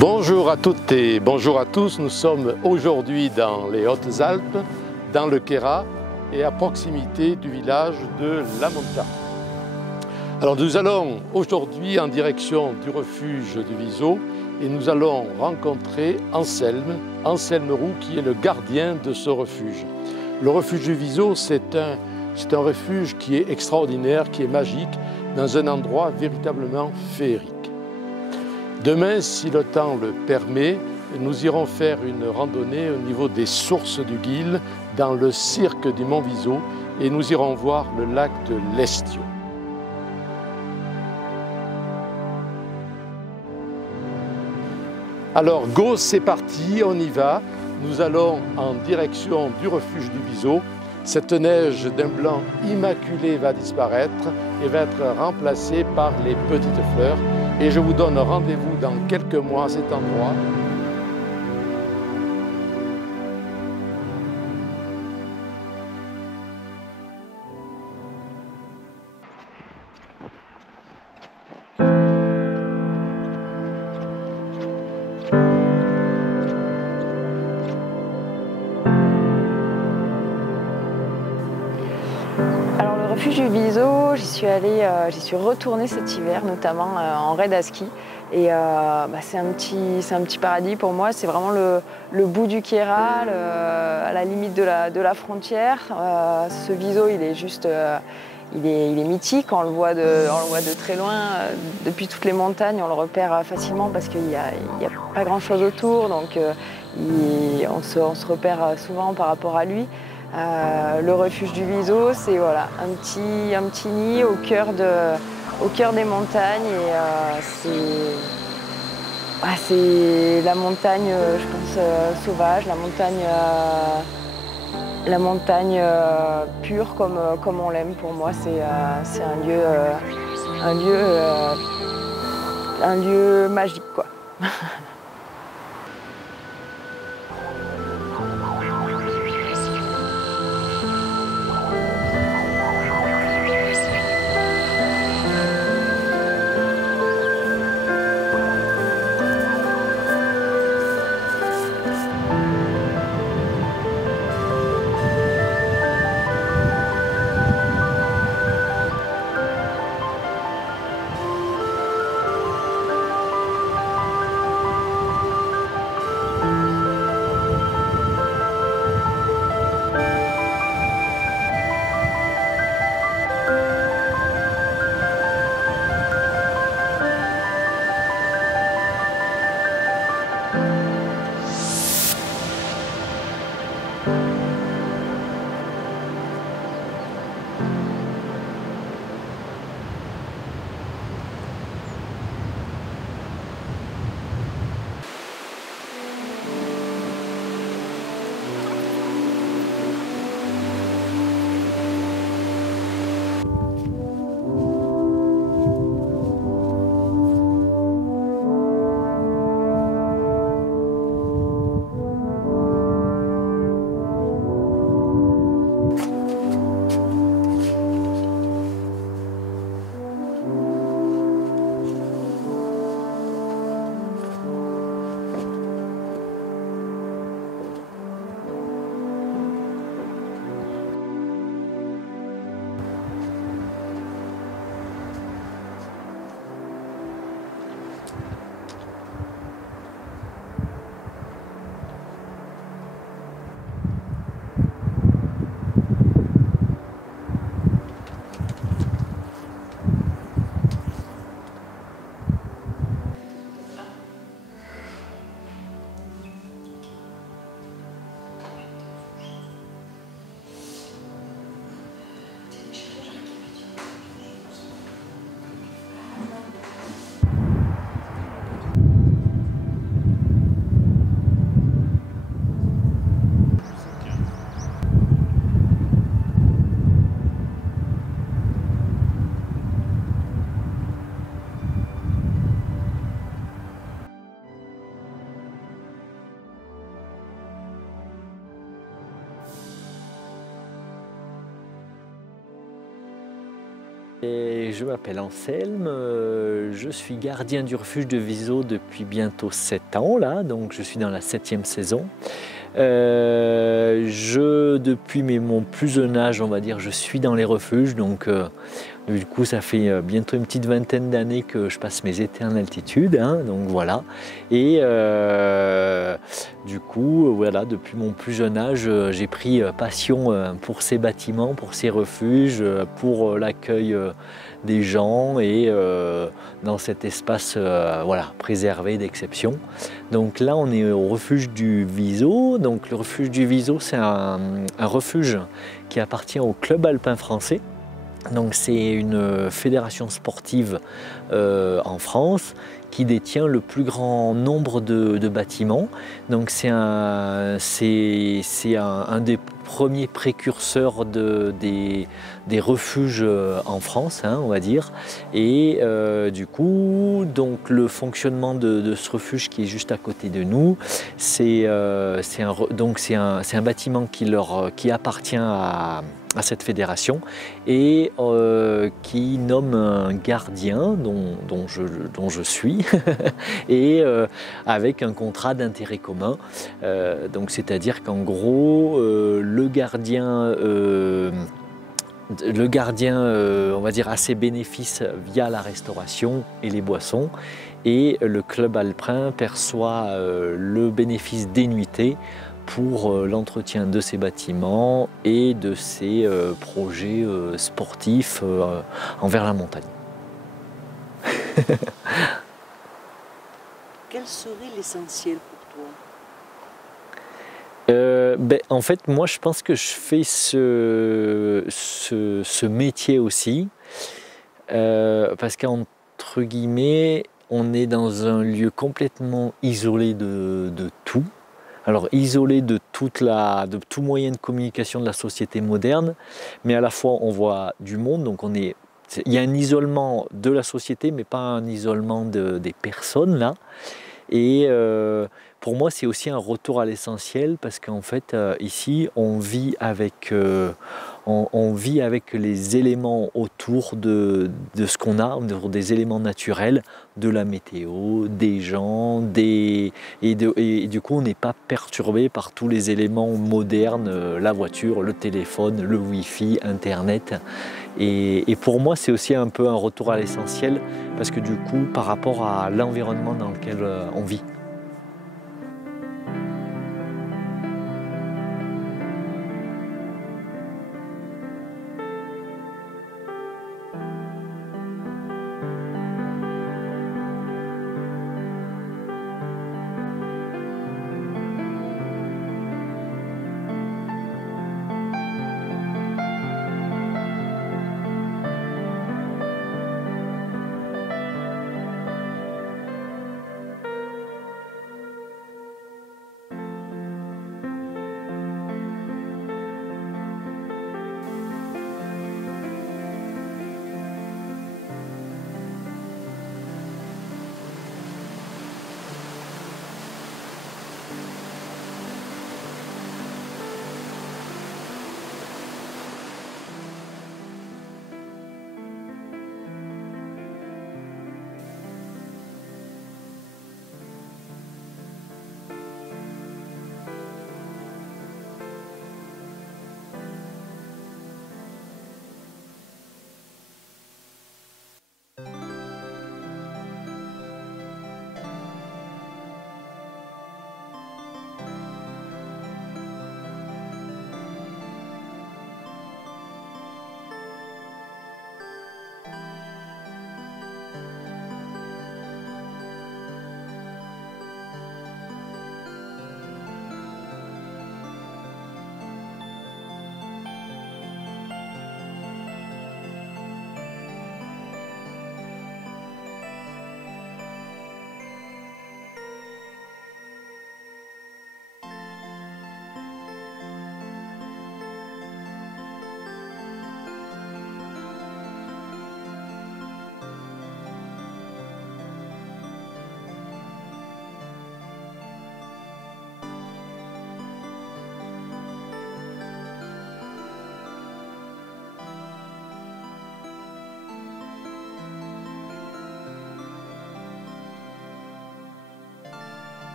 Bonjour à toutes et bonjour à tous. Nous sommes aujourd'hui dans les Hautes-Alpes, dans le Queyras et à proximité du village de La Montagne. Alors nous allons aujourd'hui en direction du refuge du Viso et nous allons rencontrer Anselme Roux qui est le gardien de ce refuge. Le refuge du Viso, c'est un refuge qui est extraordinaire, qui est magique, dans un endroit véritablement féerique. Demain, si le temps le permet, nous irons faire une randonnée au niveau des sources du Guil, dans le cirque du Mont Viso, et nous irons voir le lac de l'Estio. Alors, go, c'est parti, on y va. Nous allons en direction du refuge du Viso. Cette neige d'un blanc immaculé va disparaître et va être remplacée par les petites fleurs. Et je vous donne rendez-vous dans quelques mois à cet endroit. Alors le refuge du Viso, j'y suis retournée cet hiver, notamment en raid à ski. Et c'est un petit paradis pour moi, c'est vraiment le bout du Queyras, à la limite de la frontière. Ce Viso, il est juste, il est mythique, on le voit de très loin, depuis toutes les montagnes, on le repère facilement parce qu'il n'y a pas grand chose autour, donc on se repère souvent par rapport à lui. Le refuge du Viso, c'est voilà, un petit nid au cœur des montagnes et c'est la montagne, je pense, sauvage, la montagne pure comme on l'aime. Pour moi, c'est un lieu magique, quoi. je m'appelle Anselme, je suis gardien du refuge de Viso depuis bientôt 7 ans, là, donc je suis dans la 7e saison. Depuis mon plus jeune âge, on va dire, je suis dans les refuges, donc du coup ça fait bientôt une petite vingtaine d'années que je passe mes étés en altitude, hein, donc voilà. Et du coup, voilà, depuis mon plus jeune âge, j'ai pris passion pour ces bâtiments, pour ces refuges, pour l'accueil des gens et dans cet espace voilà, préservé d'exception. Donc là, on est au refuge du Viso. Donc le refuge du Viso, c'est un refuge qui appartient au Club alpin français. Donc c'est une fédération sportive en France qui détient le plus grand nombre de bâtiments. Donc c'est un des premiers précurseurs des refuges en France, hein, on va dire. Et du coup, donc le fonctionnement de ce refuge qui est juste à côté de nous, c'est un bâtiment qui appartient à cette fédération et qui nomme un gardien dont je suis et avec un contrat d'intérêt commun. Donc c'est-à-dire qu'en gros le gardien on va dire a ses bénéfices via la restauration et les boissons et le club alpin perçoit le bénéfice des nuitées pour l'entretien de ces bâtiments et de ces projets sportifs envers la montagne. Quel serait l'essentiel pour toi? En fait, moi je pense que je fais ce métier aussi parce qu'entre guillemets, on est dans un lieu complètement isolé de tout. Alors isolé de tout moyen de communication de la société moderne, mais à la fois on voit du monde, donc il y a un isolement de la société, mais pas un isolement des personnes là. Et pour moi c'est aussi un retour à l'essentiel parce qu'en fait ici on vit avec les éléments autour de ce qu'on a, des éléments naturels, de la météo, des gens, et du coup on n'est pas perturbé par tous les éléments modernes, la voiture, le téléphone, le wifi, internet. Et pour moi c'est aussi un peu un retour à l'essentiel parce que du coup par rapport à l'environnement dans lequel on vit.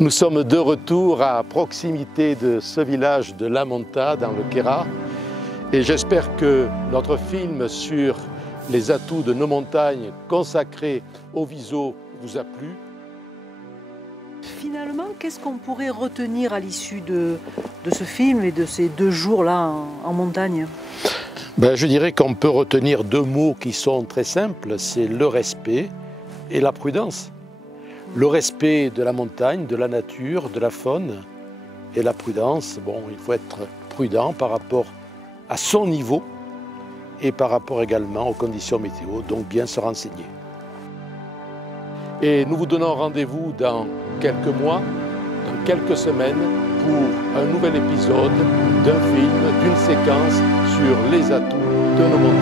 Nous sommes de retour à proximité de ce village de La Monta dans le Queyras et j'espère que notre film sur les atouts de nos montagnes consacré au Viso vous a plu. Finalement, qu'est-ce qu'on pourrait retenir à l'issue de ce film et de ces 2 jours-là en montagne? Je dirais qu'on peut retenir 2 mots qui sont très simples, c'est le respect et la prudence. Le respect de la montagne, de la nature, de la faune et la prudence. Bon, il faut être prudent par rapport à son niveau et par rapport également aux conditions météo, donc bien se renseigner. Et nous vous donnons rendez-vous dans quelques mois, dans quelques semaines, pour un nouvel épisode d'un film, d'une séquence sur les atouts de nos montagnes.